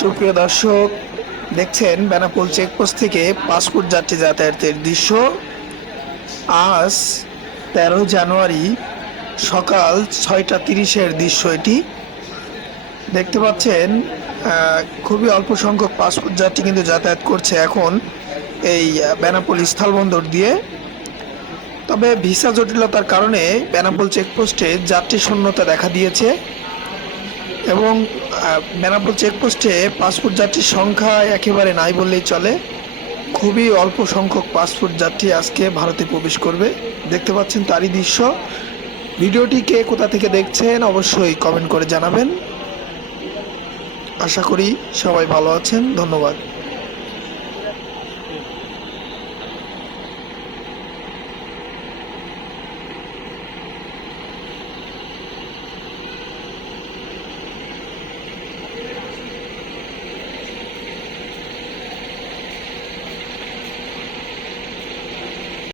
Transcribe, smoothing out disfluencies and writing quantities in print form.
সুপ্রিয় দর্শক, দেখছেন বেনাপোল চেকপোস্ট থেকে পাসপোর্ট যাত্রী যাতায়াতের দৃশ্য। আজ 13 জানুয়ারি সকাল 6টা 30-এর দৃশ্য এটি। দেখতে পাচ্ছেন খুবই অল্প সংখ্যক পাসপোর্ট যাত্রী কিন্তু যাতায়াত করছে এখন এই বেনাপোল স্থলবন্দর দিয়ে। তবে ভিসা জটিলতার কারণে বেনাপোল চেকপোস্টে যাত্রী শূন্যতা দেখা দিয়েছে এবং বেনাপোল চেকপোস্টে পাসপোর্ট যাত্রীর সংখ্যা একেবারে নাই বললেই চলে। খুবই অল্প সংখ্যক পাসপোর্ট যাত্রী আজকে ভারতে প্রবেশ করবে। দেখতে পাচ্ছেন তারই দৃশ্য। ভিডিওটি কে কোথা থেকে দেখছেন অবশ্যই কমেন্ট করে জানাবেন। আশা করি সবাই ভালো আছেন। ধন্যবাদ।